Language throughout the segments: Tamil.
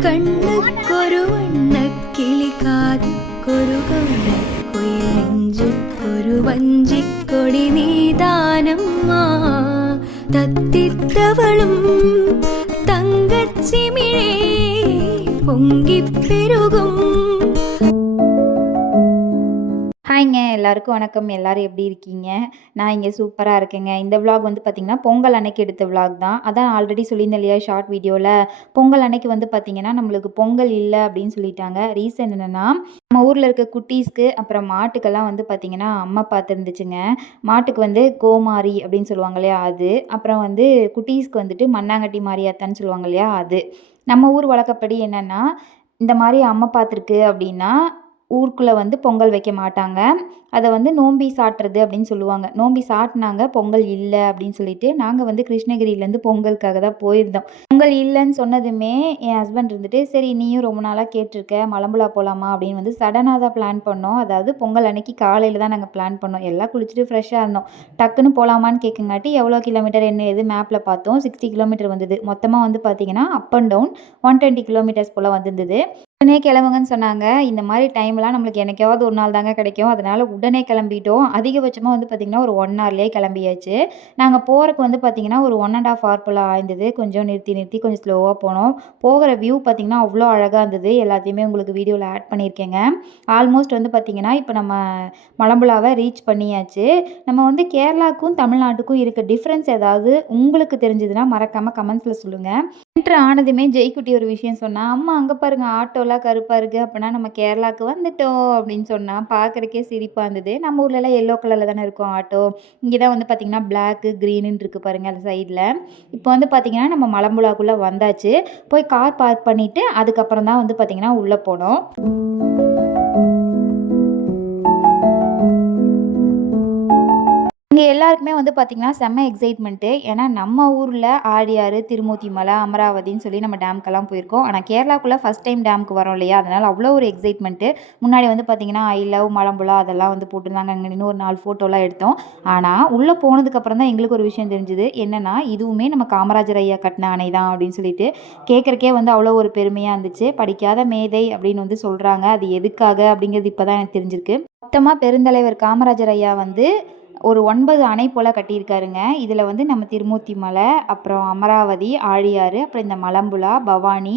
കണ്ണുക്കൊരു വണ്ണക്കിളി കാതുക്കൊരു കുയിൽ നെഞ്ചുക്കൊരു വഞ്ചിക്കൊടി നീദാനമ്മ തത്തിത്തവളും തങ്കച്ചിമിഴേ പൊങ്കിപ്പെരുകും ஹாய்ங்க எல்லாருக்கும் வணக்கம். எல்லாரும் எப்படி இருக்கீங்க? நான் இங்கே சூப்பராக இருக்கேங்க. இந்த விளாக் வந்து பார்த்திங்கன்னா பொங்கல் அன்னைக்கு எடுத்த விளாக் தான். அதான் ஆல்ரெடி சொல்லியிருந்தேன் இல்லையா ஷார்ட் வீடியோவில் பொங்கல் அன்னைக்கு வந்து பார்த்திங்கன்னா நம்மளுக்கு பொங்கல் இல்லை அப்படின்னு சொல்லிட்டாங்க. ரீசன் என்னென்னா நம்ம ஊரில் இருக்க குட்டீஸ்க்கு அப்புறம் மாட்டுக்கெல்லாம் வந்து பார்த்திங்கன்னா அம்மா பார்த்துருந்துச்சுங்க மாட்டுக்கு வந்து கோமாரி அப்படின்னு சொல்லுவாங்க இல்லையா அது. அப்புறம் வந்து குட்டீஸ்க்கு வந்துட்டு மண்ணாங்கட்டி மாரியாத்தான்னு சொல்லுவாங்க இல்லையா அது. நம்ம ஊர் வழக்கப்படி என்னென்னா இந்த மாதிரி அம்மா பார்த்துருக்கு அப்படின்னா ஊருக்குள்ளே வந்து பொங்கல் வைக்க மாட்டாங்க. அதை வந்து நோம்பி சாட்டுறது அப்படின்னு சொல்லுவாங்க. நோம்பி சாட்டினாங்க பொங்கல் இல்லை அப்படின்னு சொல்லிட்டு நாங்கள் வந்து கிருஷ்ணகிரியிலேருந்து பொங்கலுக்காக தான் போயிருந்தோம். பொங்கல் இல்லைன்னு சொன்னதுமே என் ஹஸ்பண்ட் இருந்துட்டு சரி நீயும் ரொம்ப நாளாக கேட்டிருக்க மலம்புலா போகலாமா அப்படின்னு வந்து சடனாக தான் பிளான் பண்ணோம். அதாவது பொங்கல் அன்னைக்கு காலையில் தான் நாங்கள் பிளான் பண்ணோம். எல்லாம் குளிச்சுட்டு ஃப்ரெஷ்ஷாக இருந்தோம். டக்குன்னு போகலாமான்னு கேட்குங்காட்டி எவ்வளோ கிலோமீட்டர் என்ன எது மேப்பில் பார்த்தோம். சிக்ஸ்டி கிலோமீட்டர் வந்தது. மொத்தமாக வந்து பார்த்தீங்கன்னா up and down one twenty kilometres போல் வந்திருந்தது. உடனே கிளம்புங்கன்னு சொன்னாங்க. இந்த மாதிரி டைம்லாம் நம்மளுக்கு என்னைக்காவது ஒரு நாள் தாங்க கிடைக்கும். அதனால் உடனே கிளம்பிட்டோம். அதிகபட்சமாக வந்து பார்த்திங்கன்னா ஒரு ஒன் ஹவர்லேயே கிளம்பியாச்சு. நாங்கள் போகிறக்கு வந்து பார்த்திங்கன்னா ஒரு ஒன் அண்ட் ஆஃப் ஹவர் போல் ஆயிருந்தது கொஞ்சம் நிறுத்தி நிறுத்தி கொஞ்சம் ஸ்லோவாக போனோம். போகிற வியூ பார்த்திங்கன்னா அவ்வளோ அழகாக இருந்தது. எல்லாத்தையுமே உங்களுக்கு வீடியோவில் ஆட் பண்ணியிருக்கேங்க. ஆல்மோஸ்ட் வந்து பார்த்திங்கன்னா இப்போ நம்ம மலம்புலாவை ரீச் பண்ணியாச்சு. நம்ம வந்து கேரளாவுக்கும் தமிழ்நாட்டுக்கும் இருக்க டிஃப்ரென்ஸ் ஏதாவது உங்களுக்கு தெரிஞ்சதுன்னா மறக்காமல் கமெண்ட்ஸில் சொல்லுங்கள் என்ட்ரு ஆனதுமே ஜெய்குட்டி ஒரு விஷயம் சொன்னா அம்மா அங்கே பாருங்க ஆட்டோலாம் கருப்பாக இருக்குது அப்படின்னா நம்ம கேரளாவுக்கு வந்துட்டோம் அப்படின்னு சொன்னால் பார்க்குறக்கே சிரிப்பாக இருந்தது. நம்ம ஊர்லலாம் எல்லோ கலரில் தானே இருக்கும் ஆட்டோ. இங்கே தான் வந்து பார்த்திங்கன்னா பிளாக்கு க்ரீனுன்னு இருக்குது பாருங்கள் அந்த சைடில் இப்போ வந்து பார்த்திங்கன்னா நம்ம மலம்புலாக்குள்ளே வந்தாச்சு. போய் கார் பார்க் பண்ணிவிட்டு அதுக்கப்புறம் தான் வந்து பார்த்திங்கன்னா உள்ளே போனோம். இங்கே எல்லாருக்குமே வந்து பார்த்திங்கன்னா செம்ம எக்ஸைட்மெண்ட்டு ஏன்னா நம்ம ஊரில் ஆடியாறு திருமூர்த்தி மலை அமராவதின்னு சொல்லி நம்ம டேம்க்கெல்லாம் போயிருக்கோம். ஆனால் கேரளாக்குள்ளே ஃபஸ்ட் டைம் டேமுக்கு வரோம் இல்லையா? அதனால் அவ்வளோ ஒரு எக்ஸைட்மெண்ட்டு முன்னாடி வந்து பார்த்திங்கன்னா ஐ லவ் மலம்புலா அதெல்லாம் வந்து போட்டிருந்தாங்க. அங்கே நின்று ஒரு நாலு ஃபோட்டோலாம் எடுத்தோம். ஆனால் உள்ளே போனதுக்கப்புறம் தான் எங்களுக்கு ஒரு விஷயம் தெரிஞ்சுது. என்னென்னா இதுவுமே நம்ம காமராஜர் ஐயா கட்டின அணை தான் அப்படின்னு சொல்லிட்டு கேட்குறக்கே வந்து அவ்வளோ ஒரு பெருமையாக இருந்துச்சு. படிக்காத மேதை அப்படின்னு வந்து சொல்கிறாங்க அது எதுக்காக அப்படிங்கிறது இப்போ தான் எனக்கு தெரிஞ்சிருக்கு. மொத்தமாக பெருந்தலைவர் காமராஜர் ஐயா வந்து ஒரு ஒன்பது அணை போல் கட்டியிருக்காருங்க. இதில் வந்து நம்ம திருமூர்த்தி மலை அப்புறம் அமராவதி ஆழியாறு அப்புறம் இந்த மலம்புலா பவானி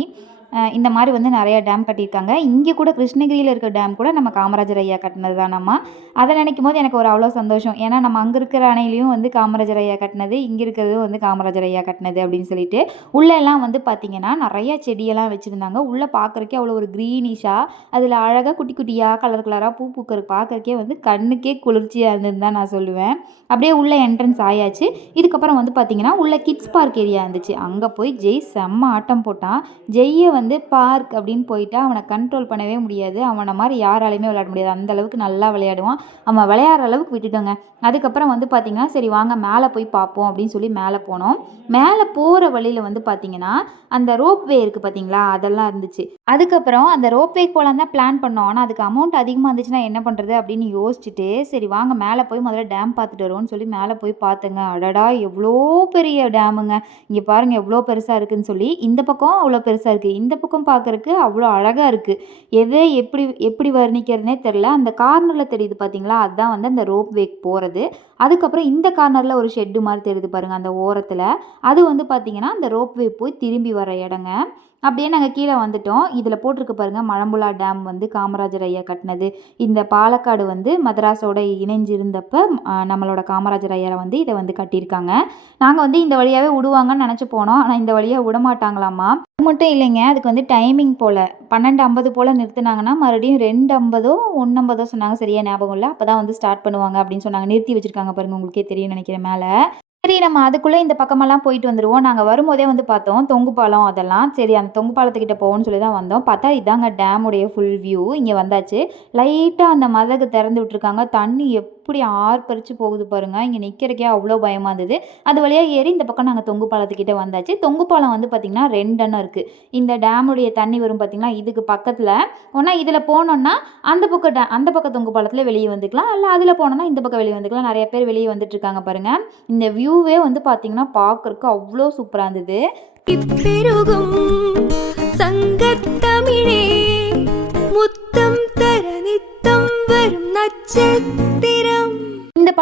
இந்த மாதிரி வந்து நிறையா டேம் கட்டியிருக்காங்க. இங்கே கூட கிருஷ்ணகிரியில் இருக்க டேம் கூட நம்ம காமராஜர் ஐயா கட்டினது தானம்மா அதை நினைக்கும் போது எனக்கு ஒரு அவ்வளோ சந்தோஷம். ஏன்னா நம்ம அங்கே இருக்கிற அணையிலையும் வந்து காமராஜர் ஐயா கட்டினது இங்கே இருக்கிறதும் வந்து காமராஜர் ஐயா கட்டினது அப்படின்னு சொல்லிட்டு உள்ளெல்லாம் வந்து பார்த்திங்கன்னா நிறைய செடியெல்லாம் வச்சுருந்தாங்க. உள்ளே பார்க்குறக்கே அவ்வளோ ஒரு க்ரீனிஷாக அதில் அழகாக குட்டி குட்டியாக கலர் கலராக பூ பூக்கிற பார்க்குறக்கே வந்து கண்ணுக்கே குளிர்ச்சியாக இருந்ததுன்னு தான் நான் சொல்லுவேன். அப்படியே உள்ளே என்ட்ரன்ஸ் ஆயாச்சு. இதுக்கப்புறம் வந்து பார்த்திங்கன்னா உள்ளே கிட்ஸ் பார்க் ஏரியா இருந்துச்சு. அங்கே போய் ஜெய் செம்ம ஆட்டம் போட்டான். ஜெய்யை வந்து பார்க் அப்படின்னு போயிட்டா அவனை கண்ட்ரோல் பண்ணவே முடியாது. அவனை மாதிரி யாராலையுமே விளையாட முடியாது. அந்த அளவுக்கு நல்லா விளையாடுவான். அவன் விளையாடுற அளவுக்கு விட்டுட்டோங்க. அதுக்கப்புறம் வந்து பார்த்திங்கன்னா சரி வாங்க மேலே போய் பார்ப்போம் அப்படின்னு சொல்லி மேலே போனோம். மேலே போகிற வழியில் வந்து பார்த்திங்கன்னா அந்த ரோப்வே இருக்குது பார்த்தீங்களா அதெல்லாம் இருந்துச்சு. அதுக்கப்புறம் அந்த ரோப்வே போகலாம் தான் பிளான் பண்ணோம். ஆனால் அதுக்கு அமௌண்ட் அதிகமாக இருந்துச்சுன்னா என்ன பண்ணுறது அப்படின்னு யோசிச்சுட்டு சரி வாங்க மேலே போய் முதல்ல டேம் பார்த்துட்டு வருவோம்னு சொல்லி மேலே போய் பார்த்துங்க. அடடா எவ்வளோ பெரிய டேமுங்க இங்கே பாருங்கள் எவ்வளோ பெருசாக இருக்குன்னு சொல்லி இந்த பக்கம் அவ்வளோ பெருசாக இருக்குது இந்த பக்கம் பார்க்குறக்கு அவ்வளோ அழகாக இருக்குது எதை எப்படி எப்படி வர்ணிக்கிறதுனே தெரில அந்த கார்னரில் தெரியுது பார்த்தீங்களா அதுதான் வந்து அந்த ரோப்வேக் போகிறது அதுக்கப்புறம் இந்த கார்னரில் ஒரு ஷெட்டு மாதிரி தெரியுது பாருங்கள் அந்த ஓரத்தில். அது வந்து பார்த்திங்கன்னா அந்த ரோப்வே போய் திரும்பி வர இடங்க. அப்படியே நாங்கள் கீழே வந்துட்டோம். இதில் போட்டிருக்கு பாருங்கள் மழம்புலா டேம் வந்து காமராஜர் ஐயா கட்டினது. இந்த பாலக்காடு வந்து மதராஸோட இணைஞ்சிருந்தப்போ நம்மளோட காமராஜர் ஐயரை வந்து இதை வந்து கட்டியிருக்காங்க. நாங்கள் வந்து இந்த வழியாகவே விடுவாங்கன்னு நினச்சி போனோம். ஆனால் இந்த வழியாக விட மாட்டாங்களாமா அது மட்டும் இல்லைங்க. அதுக்கு வந்து டைமிங் போல். பன்னெண்டு ஐம்பது போல் நிறுத்துனாங்கன்னா மறுபடியும் ரெண்டு ஐம்பதோ ஒன்று ஐம்பதோ சொன்னாங்க. சரியாக ஞாபகம் இல்லை. அப்போ தான் வந்து ஸ்டார்ட் பண்ணுவாங்க அப்படின்னு சொன்னாங்க. நிறுத்தி வச்சுருக்காங்க பாருங்கள் உங்களுக்கே தெரியும் நினைக்கிறேன் மேலே. சரி நம்ம அதுக்குள்ளே இந்த பக்கமெல்லாம் போயிட்டு வந்துடுவோம் நாங்கள் வரும்போதே வந்து பார்த்தோம் தொங்கு பாலம் அதெல்லாம். சரி அந்த தொங்கு பாலத்துக்கிட்ட போகணும்னு சொல்லி தான் வந்தோம். பார்த்தா இதாங்க டேமுடைய ஃபுல் வியூ இங்கே வந்தாச்சு. லைட்டாக அந்த மதகு திறந்து விட்டுருக்காங்க. தண்ணி எப் இப்படி ஆறு போகுது பாருங்க. இங்கே நிற்கிறக்கே அவ்வளோ பயமாக இருந்தது. அது வழியாக ஏறி இந்த பக்கம் நாங்கள் தொங்கு பாலத்துக்கிட்ட வந்தாச்சு. தொங்கு பாலம் வந்து பார்த்திங்கன்னா ரெண்டு இருக்குது இந்த டேமுடைய தண்ணி வரும் பார்த்திங்கன்னா இதுக்கு பக்கத்தில். ஒன்றா இதில் போனோன்னா அந்த பக்கம் டே அந்த பக்கம் தொங்கு பாலத்தில் வெளியே வந்துக்கலாம். இல்லை அதில் போனோன்னா இந்த பக்கம் வெளியே வந்துக்கலாம். நிறைய பேர் வெளியே வந்துட்டுருக்காங்க பாருங்கள் இந்த வியூவே வந்து பார்த்திங்கன்னா பார்க்குறக்கு அவ்வளோ சூப்பராக இருந்தது. இப்பிருகும் சங்கத்தமிழே முத்தம் தர நித்தம் வரும் நட்சத்திரம்.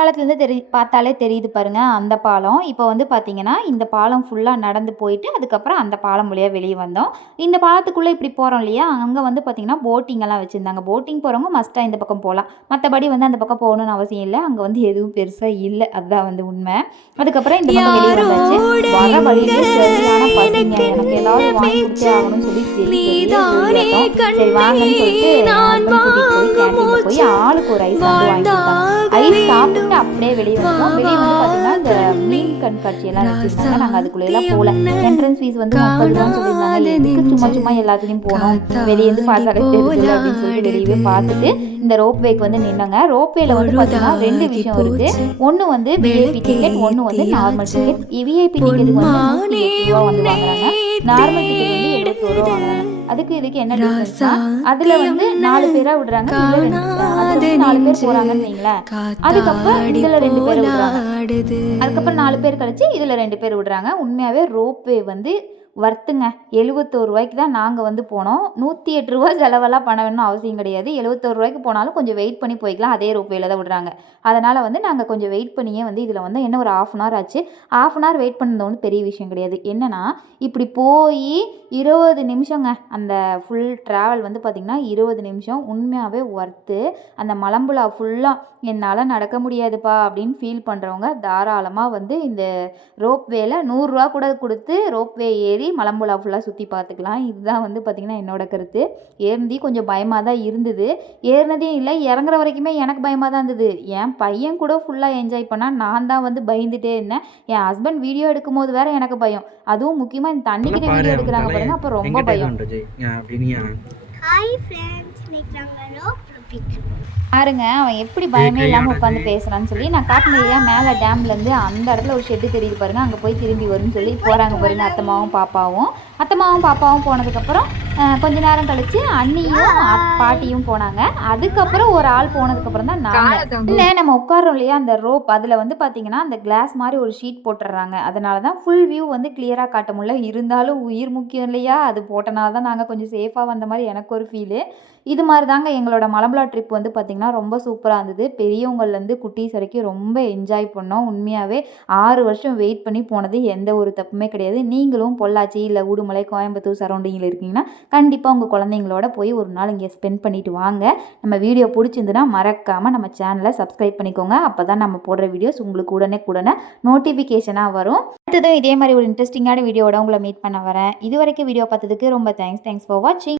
இந்த பாலத்துலேருந்து தெரி பார்த்தாலே தெரியுது பாருங்க அந்த பாலம். இப்போ வந்து பார்த்தீங்கன்னா இந்த பாலம் ஃபுல்லாக நடந்து போயிட்டு அதுக்கப்புறம் அந்த பாலம் வழியாக வெளியே வந்தோம். இந்த பாலத்துக்குள்ளே இப்படி போகிறோம் இல்லையா? அங்கே வந்து பார்த்தீங்கன்னா போட்டிங் எல்லாம் வச்சுருந்தாங்க. போட்டிங் போகிறவங்க மஸ்ட்டாக இந்த பக்கம் போகலாம். மற்றபடி வந்து அந்த பக்கம் போகணும்னு அவசியம் இல்லை. அங்கே வந்து எதுவும் பெருசாக இல்லை. அதுதான் வந்து உண்மை. அதுக்கப்புறம் இந்த பக்கம் வெளியே வந்தாச்சு. வர வழியிலே சரியான பசிங்க எனக்கு ஏதாவது வாங்கி கொடுத்தே ஆகணும்னு சொல்லி சரி வாங்கன்னு சொல்லிட்டு போய் கேண்டீன்ல போய் ஆளுக்கு ஒரு ஐஸ் வாங்கி கொடுத்தாங்க ஐஸ் சாப்பிட்டு அப்படியே வெளியே வந்தோம் வெளியே வந்து பார்த்தீங்கன்னா இந்த மீன் கண்காட்சி எல்லாம் வச்சிருந்தாங்க. நாங்கள் அதுக்குள்ள எல்லாம் போகல. என்ட்ரன்ஸ் ஃபீஸ் வந்து முப்பது ரூபான்னு சொல்லியிருந்தாங்க. எதுக்கு சும்மா சும்மா எல்லாத்துலேயும் போனோம். வெளியே இருந்து பார்த்தாலே தெரியுது அப்படின்னு சொல்லிட்டு வெளியவே பார்த்துட்டு இந்த ரோப் வேக்கு வந்து நின்னாங்க. ரோப் வேல வந்து பார்த்தீங்கன்னா ரெண்டு விஷயம் இருக்கு. ஒன்று வந்து விஐபி டிக்கெட் ஒன்று வந்து நார்மல் டிக்கெட் விஐபி டிக்கெட்டுக்கு வந்து நூற்றி எட்டு ரூபா வந்து வாங்குறாங்க. நார்மல் டிக்கெட் வந்து வாங்குறாங்க அதுக்கு இதுக்கு என்ன டிஃபரன்ஸ்னா அதுல வந்து நாலு பேரா விடுறாங்க நாலு பேர் போறாங்கன்னு வைங்களேன். அதுக்கப்புறம் இதுல ரெண்டு பேர் விடுறாங்க. அதுக்கப்புறம் நாலு பேர் கழிச்சு இதில் ரெண்டு பேர் விடுறாங்க. உண்மையாகவே ரோப்வே வந்து வர்த்துங்க. எழுபத்தோரு ரூபாய்க்கு தான் நாங்கள் வந்து போனோம். நூற்றி எட்டு ரூபா செலவெல்லாம் பண்ண வேணும் அவசியம் கிடையாது. எழுபத்தோரு ரூபாய்க்கு போனாலும் கொஞ்சம் வெயிட் பண்ணி போய்க்கலாம். அதே ரோப்வேல தான் விடுறாங்க. அதனால் வந்து நாங்கள் கொஞ்சம் வெயிட் பண்ணியே வந்து இதில் வந்து என்ன ஒரு ஆஃப் அன் ஹவர் ஆச்சு. ஆஃப் அன் ஹவர் வெயிட் பண்ணது ஒன்றும் பெரிய விஷயம் கிடையாது. என்னென்னா இப்படி போய் இருபது நிமிஷங்க. அந்த ஃபுல் ட்ராவல் வந்து பார்த்திங்கன்னா இருபது நிமிஷம். உண்மையாகவே ஒர்த்து அந்த மலம்புலா ஃபுல்லாக என்னால் நடக்க முடியாதுப்பா அப்படின்னு ஃபீல் பண்ணுறவங்க தாராளமாக வந்து இந்த ரோப்வேல நூறுரூவா கூட கொடுத்து ரோப்வே ஏறி மலம்புலா ஃபுல்லாக சுற்றி பார்த்துக்கலாம். இதுதான் வந்து பார்த்திங்கன்னா என்னோட கருத்து. ஏறி கொஞ்சம் பயமாக தான் இருந்தது. ஏறினதே இல்லை இறங்குற வரைக்குமே எனக்கு பயமாக தான் இருந்தது. என் பையன் கூட ஃபுல்லாக என்ஜாய் பண்ணால் நான் தான் வந்து பயந்துட்டே இருந்தேன். என் ஹஸ்பண்ட் வீடியோ எடுக்கும்போது வேற எனக்கு பயம். அதுவும் முக்கியமாக இந்த தண்ணிக்கிட்ட வீடியோ எடுக்கிறாங்க பாருங்க அப்போ ரொம்ப பயம். ஹாய் ஃப்ரெண்ட்ஸ் இன்னைக்கு நாங்கள் ரோப் பிடிக்கிறோம் பாருங்க அவன் எப்படி பயமே இல்லாமல் உட்காந்து பேசுறான்னு சொல்லி நான் காட்டினேன் இல்லையா மேலே டேம்லேருந்து அந்த இடத்துல ஒரு ஷெட்டு தெரியுது பாருங்க அங்கே போய் திரும்பி வரும்னு சொல்லி போகிறாங்க பாருங்க அத்தம்மாவும் பாப்பாவும். அத்தம்மாவும் பாப்பாவும் போனதுக்கப்புறம் கொஞ்ச நேரம் கழிச்சு அண்ணியும் பாட்டியும் போனாங்க. அதுக்கப்புறம் ஒரு ஆள் போனதுக்கப்புறம் தான் நான் இல்லை நம்ம உட்காரோம் இல்லையா அந்த ரோப். அதில் வந்து பார்த்தீங்கன்னா அந்த கிளாஸ் மாதிரி ஒரு ஷீட் போட்டுடுறாங்க அதனால தான் ஃபுல் வியூ வந்து கிளியராக காட்ட முடியல. இருந்தாலும் உயிர் முக்கியம் இல்லையா? அது போட்டனால தான் நாங்கள் கொஞ்சம் சேஃபாக வந்த மாதிரி எனக்கு ஒரு ஃபீலு இது மாதிரி தாங்க எங்களோட மலம்புலா ட்ரிப் வந்து பார்த்திங்கன்னா ரொம்ப சூப்பராக இருந்தது. பெரியவங்கள்லேருந்து குட்டீஸ் வரைக்கும் ரொம்ப என்ஜாய் பண்ணோம். உண்மையாகவே ஆறு வருஷம் வெயிட் பண்ணி போனது எந்த ஒரு தப்புமே கிடையாது. நீங்களும் பொள்ளாச்சி இல்லை உடுமலை கோயம்புத்தூர் சரௌண்டிங்கில் இருக்கீங்கன்னா கண்டிப்பாக உங்கள் குழந்தைங்களோட போய் ஒரு நாள் இங்கே ஸ்பெண்ட் பண்ணிட்டு வாங்க. நம்ம வீடியோ பிடிச்சிருந்துன்னா மறக்காமல் நம்ம சேனலை சப்ஸ்கிரைப் பண்ணிக்கோங்க. அப்போ தான் நம்ம போடுற வீடியோஸ் உங்களுக்கு உடனே உடனே நோட்டிஃபிகேஷனாக வரும். அடுத்ததும் இதே மாதிரி ஒரு இன்ட்ரெஸ்டிங்கான வீடியோட உங்களை மீட் பண்ண வரேன். இது வரைக்கும் வீடியோ பார்த்ததுக்கு ரொம்ப தேங்க்ஸ் தேங்க்ஸ் ஃபார் வாட்சிங்